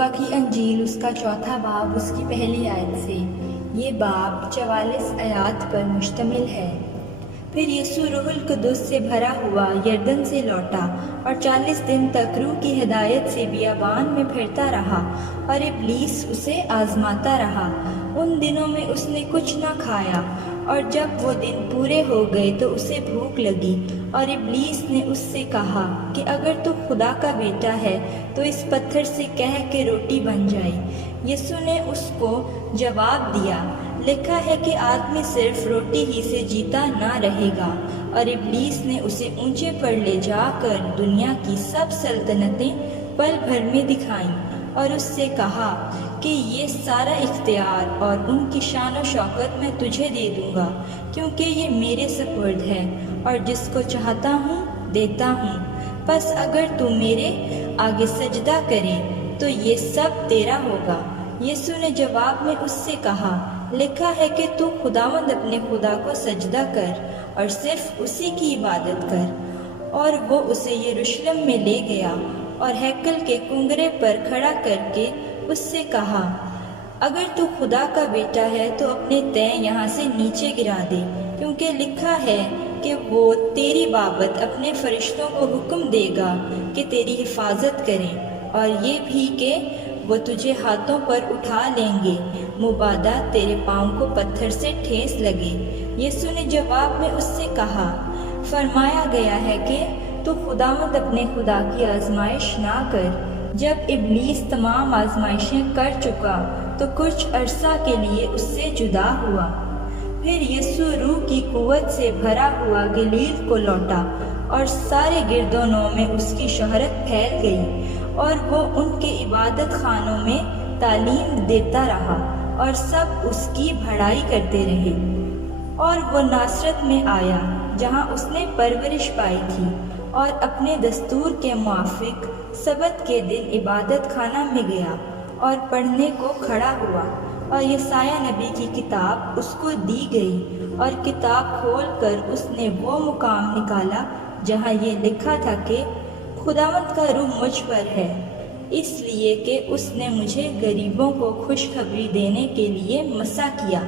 لوکا کی انجیل اس کا چوتھا باب اس کی پہلی آیت سے۔ یہ باب 44 آیات پر مشتمل ہے۔ پھر یسوع روح القدس سے بھرا ہوا یردن سے لوٹا اور 40 دن تک روح کی ہدایت سے بیابان میں پھرتا رہا اور ابلیس اسے آزماتا رہا۔ ان دنوں میں اس نے کچھ نہ کھایا، اور جب وہ دن پورے ہو گئے تو اسے بھوک لگی، اور ابلیس نے اس سے کہا کہ اگر تو خدا کا بیٹا ہے تو اس پتھر سے کہہ کہ روٹی بن جائے۔ یسوع نے اس کو جواب دیا، لکھا ہے کہ آدمی صرف روٹی ہی سے جیتا نہ رہے گا۔ اور ابلیس نے اسے اونچے پر لے جا کر دنیا کی سب سلطنتیں پل بھر میں دکھائیں، اور اس سے کہا کہ یہ سارا اختیار اور ان کی شان و شوکت میں تجھے دے دوں گا، کیونکہ یہ میرے سپرد ہے، اور جس کو چاہتا ہوں دیتا ہوں۔ پس اگر تو میرے آگے سجدہ کرے تو یہ سب تیرا ہوگا۔ یسوع نے جواب میں اس سے کہا، لکھا ہے کہ تو خداوند اپنے خدا کو سجدہ کر اور صرف اسی کی عبادت کر۔ اور وہ اسے یروشلم میں لے گیا اور ہیکل کے کنگرے پر کھڑا کر کے اس سے کہا، اگر تو خدا کا بیٹا ہے تو اپنے تین یہاں سے نیچے گرا دے، کیونکہ لکھا ہے کہ وہ تیری بابت اپنے فرشتوں کو حکم دے گا کہ تیری حفاظت کریں، اور یہ بھی کہ وہ تجھے ہاتھوں پر اٹھا لیں گے، مبادا تیرے پاؤں کو پتھر سے ٹھیس لگے۔ یسوع نے جواب میں اس سے کہا، فرمایا گیا ہے کہ تو خداوند اپنے خدا کی آزمائش نہ کر۔ جب ابلیس تمام آزمائشیں کر چکا تو کچھ عرصہ کے لیے اس سے جدا ہوا۔ پھر یسوع روح کی قوت سے بھرا ہوا گلیل کو لوٹا، اور سارے گرد و نواح میں اس کی شہرت پھیل گئی، اور وہ ان کے عبادت خانوں میں تعلیم دیتا رہا، اور سب اس کی بڑائی کرتے رہے۔ اور وہ ناصرت میں آیا جہاں اس نے پرورش پائی تھی، اور اپنے دستور کے موافق سبت کے دن عبادت خانہ میں گیا اور پڑھنے کو کھڑا ہوا، اور یسایہ نبی کی کتاب اس کو دی گئی، اور کتاب کھول کر اس نے وہ مقام نکالا جہاں یہ لکھا تھا کہ خداوند کا روح مجھ پر ہے، اس لیے کہ اس نے مجھے غریبوں کو خوشخبری دینے کے لیے مسا کیا۔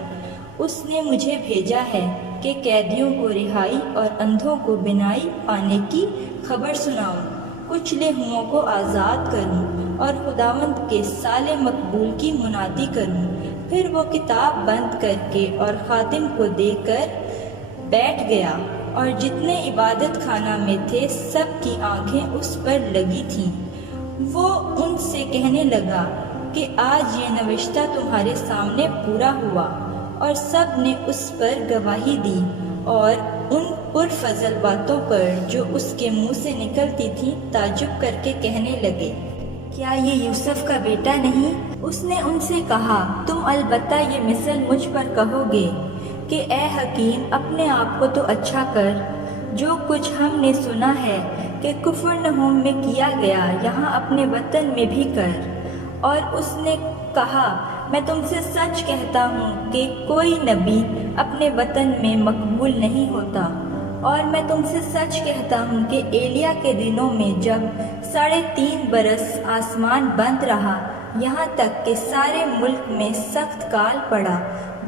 اس نے مجھے بھیجا ہے کہ قیدیوں کو رہائی اور اندھوں کو بینائی پانے کی خبر سناؤں، کچلے ہوئوں کو آزاد کروں، اور خداوند کے سال مقبول کی منادی کروں۔ پھر وہ کتاب بند کر کے اور خادم کو دے کر بیٹھ گیا، اور جتنے عبادت خانہ میں تھے سب کی آنکھیں اس پر لگی تھیں۔ وہ ان سے کہنے لگا کہ آج یہ نوشتہ تمہارے سامنے پورا ہوا۔ اور سب نے اس پر گواہی دی، اور ان پرفضل باتوں پر جو اس کے منہ سے نکلتی تھی تعجب کر کے کہنے لگے، کیا یہ یوسف کا بیٹا نہیں؟ اس نے ان سے کہا، تم البتہ یہ مثل مجھ پر کہو گے کہ اے حکیم اپنے آپ کو تو اچھا کر۔ جو کچھ ہم نے سنا ہے کہ کفرنہوم میں کیا گیا یہاں اپنے وطن میں بھی کر۔ اور اس نے کہا، میں تم سے سچ کہتا ہوں کہ کوئی نبی اپنے وطن میں مقبول نہیں ہوتا۔ اور میں تم سے سچ کہتا ہوں کہ ایلیا کے دنوں میں جب 3.5 برس آسمان بند رہا، یہاں تک کہ سارے ملک میں سخت کال پڑا،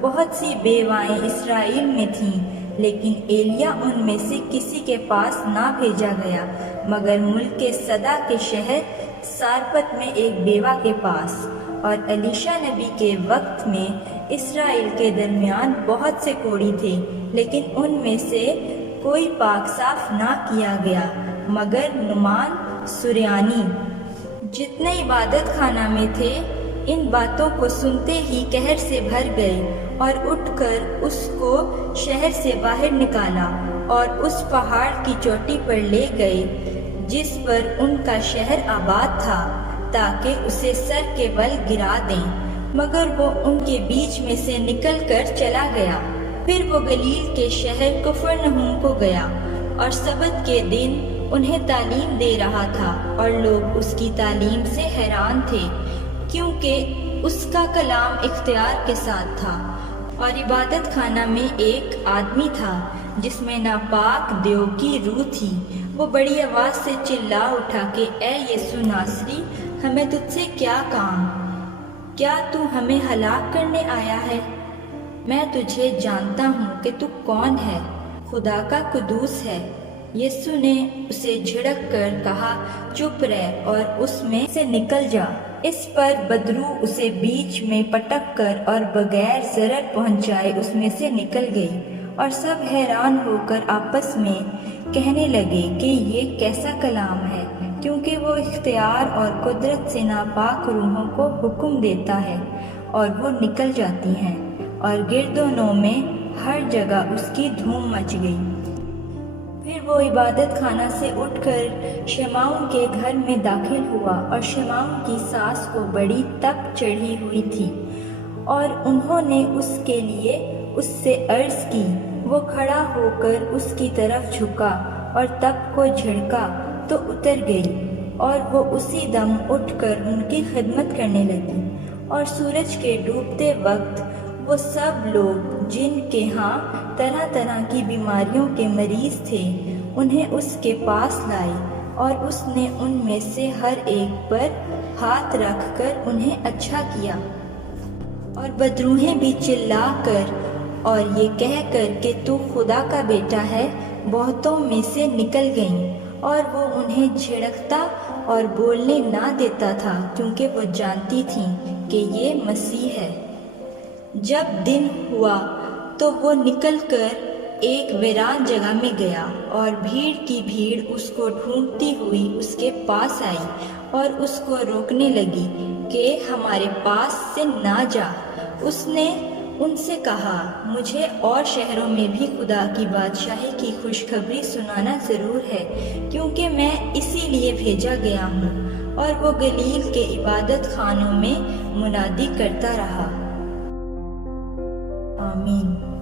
بہت سی بیوائیں اسرائیل میں تھیں، لیکن ایلیا ان میں سے کسی کے پاس نہ بھیجا گیا، مگر ملک کے صدا کے شہر سارپت میں ایک بیوہ کے پاس۔ اور الیشا نبی کے وقت میں اسرائیل کے درمیان بہت سے کوڑی تھے، لیکن ان میں سے کوئی پاک صاف نہ کیا گیا مگر نعمان سریانی۔ جتنے عبادت خانہ میں تھے ان باتوں کو سنتے ہی قہر سے بھر گئے، اور اٹھ کر اس کو شہر سے باہر نکالا اور اس پہاڑ کی چوٹی پر لے گئے جس پر ان کا شہر آباد تھا، تاکہ اسے سر کے بل گرا دیں، مگر وہ ان کے بیچ میں سے نکل کر چلا گیا۔ پھر وہ گلیل کے شہر کفرنہوم کو گیا، اور سبت کے دن انہیں تعلیم دے رہا تھا، اور لوگ اس کی تعلیم سے حیران تھے، کیونکہ اس کا کلام اختیار کے ساتھ تھا۔ اور عبادت خانہ میں ایک آدمی تھا جس میں ناپاک دیو کی روح تھی۔ وہ بڑی آواز سے چلا اٹھا کہ اے یسوع ناصری، ہمیں تجھ سے کیا کام؟ کیا تو ہمیں ہلاک کرنے آیا ہے؟ میں تجھے جانتا ہوں کہ تو کون ہے، خدا کا قدوس ہے۔ یسوع نے اسے جھڑک کر کہا، چپ رہ اور اس میں سے نکل جا۔ اس پر بدرو اسے بیچ میں پٹک کر اور بغیر ضرر پہنچائے اس میں سے نکل گئی، اور سب حیران ہو کر آپس میں کہنے لگے کہ یہ کیسا کلام ہے، کیونکہ وہ اختیار اور قدرت سے ناپاک روحوں کو حکم دیتا ہے اور وہ نکل جاتی ہیں۔ اور گرد و نو میں ہر جگہ اس کی دھوم مچ گئی۔ پھر وہ عبادت خانہ سے اٹھ کر شمعون کے گھر میں داخل ہوا، اور شمعون کی ساس کو بڑی تپ چڑھی ہوئی تھی، اور انہوں نے اس کے لیے اس سے عرض کی۔ وہ کھڑا ہو کر اس کی طرف جھکا اور تپ کو جھڑکا تو اتر گئی، اور وہ اسی دم اٹھ کر ان کی خدمت کرنے لگی۔ اور سورج کے ڈوبتے وقت وہ سب لوگ جن کے ہاں طرح طرح کی بیماریوں کے مریض تھے انہیں اس کے پاس لائے، اور اس نے ان میں سے ہر ایک پر ہاتھ رکھ کر انہیں اچھا کیا۔ اور بدروہیں بھی چلا کر اور یہ کہہ کر کہ تو خدا کا بیٹا ہے بہتوں میں سے نکل گئیں، اور وہ انہیں جھڑکتا اور بولنے نہ دیتا تھا، کیونکہ وہ جانتی تھیں کہ یہ مسیح ہے۔ جب دن ہوا تو وہ نکل کر ایک ویران جگہ میں گیا، اور بھیڑ کی بھیڑ اس کو ڈھونڈتی ہوئی اس کے پاس آئی اور اس کو روکنے لگی کہ ہمارے پاس سے نہ جا۔ اس نے ان سے کہا، مجھے اور شہروں میں بھی خدا کی بادشاہی کی خوشخبری سنانا ضرور ہے، کیونکہ میں اسی لیے بھیجا گیا ہوں۔ اور وہ گلیل کے عبادت خانوں میں منادی کرتا رہا۔ آمین۔